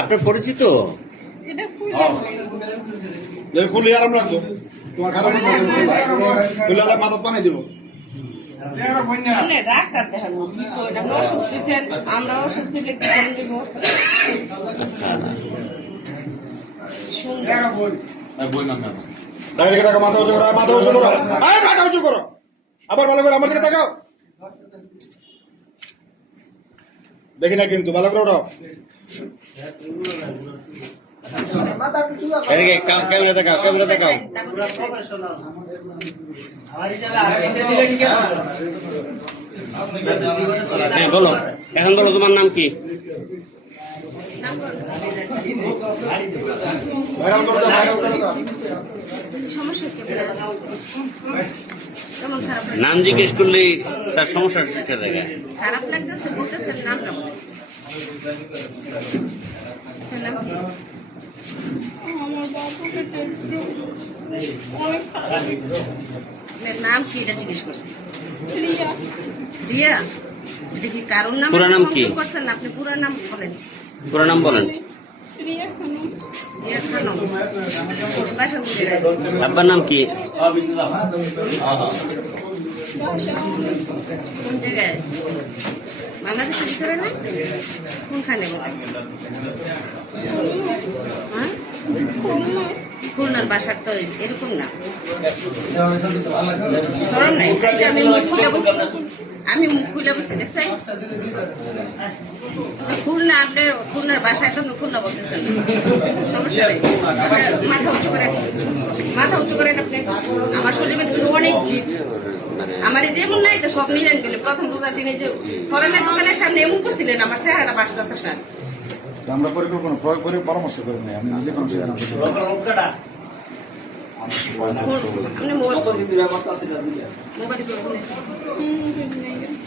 আপনার পরিচিত খুলে আরাম লাগতো তোমার খারাপ খুলে মাথা পানি দিব আমরা অসুস্থ মাথা উঁচু করো মাথা উঁচু করো মাথা উঁচু করো আবার ভালো করে আমার দিকে তাকাও দেখি না কিন্তু ভালো করে ওঠাও ক্যামেরা দেখাও ক্যামেরা দেখাও হ্যাঁ বলো এখন বলো তোমার নাম কি নাম জিজ্ঞেস করলে তার সমস্যা শিখে দেয় খারাপ লাগতেছে বলতেছেন নামটা নাম কি এটা জিজ্ঞেস করছি রিয়া এটা কি কারণ নাম পুরো নাম কি করছেন আপনি পুরো নাম বলেন পুরো নাম বলেন আব্বার নাম কি কোন জায়গায় বাংলাদেশের ভিতরে না কোনখানে বলেন হ্যাঁ খুলনার বাসার তো এরকম না সরম নাই আমি মুখ খুলে বসছি দেখছেন খুলনা আপনার খুলনার বাসায় তো খুলনা বলতেছেন সমস্যা নেই মাথা উঁচু করেন আপনি আমার শরীরে অনেক জিদ আমার এই যেমন নাই তো সব নিলেন গেলে প্রথম রোজার দিনে যে ফরেনের দোকানের সামনে এমন করছিলেন আমার চেহারাটা বাসতে আসতে আমরা পরিকল্পনা প্রয়োগ করে পরামর্শ করে নেই আমি নিজে কোনো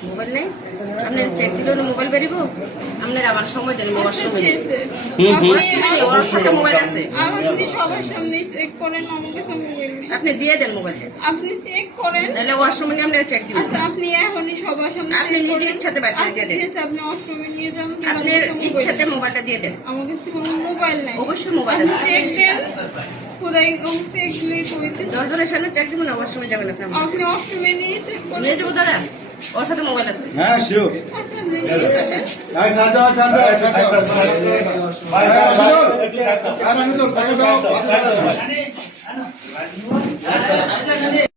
মোবাইল নেই আপনার চেক দিল মোবাইল বেরিব আপনার আবার সময় দেন মোবাইল সময় ওর সাথে মোবাইল আছে আপনি দিয়ে দেন মোবাইল আপনি চেক করেন তাহলে ওর সময় নিয়ে আপনার চেক দিবেন আপনি এখনই সবার সামনে আপনি নিজের ইচ্ছাতে বাইরে দিয়ে দেন আপনি অষ্টমে নিয়ে যান আপনার ইচ্ছাতে মোবাইলটা দিয়ে দেন আমার কাছে কোনো মোবাইল নাই অবশ্যই মোবাইল আছে চেক দেন কোথায় চেক দিলেই কইতে 10 জনের সামনে চেক দিবেন ওর সময় যাবেন আপনি অষ্টমে নিয়ে চেক করেন নিয়ে যাবো দাদা ওর সাথে মোবাইল আছে হ্যাঁ শিওর আচ্ছা আপনি নিয়ে আসেন ভাই সাদা সাদা ভাই ভাই ভাই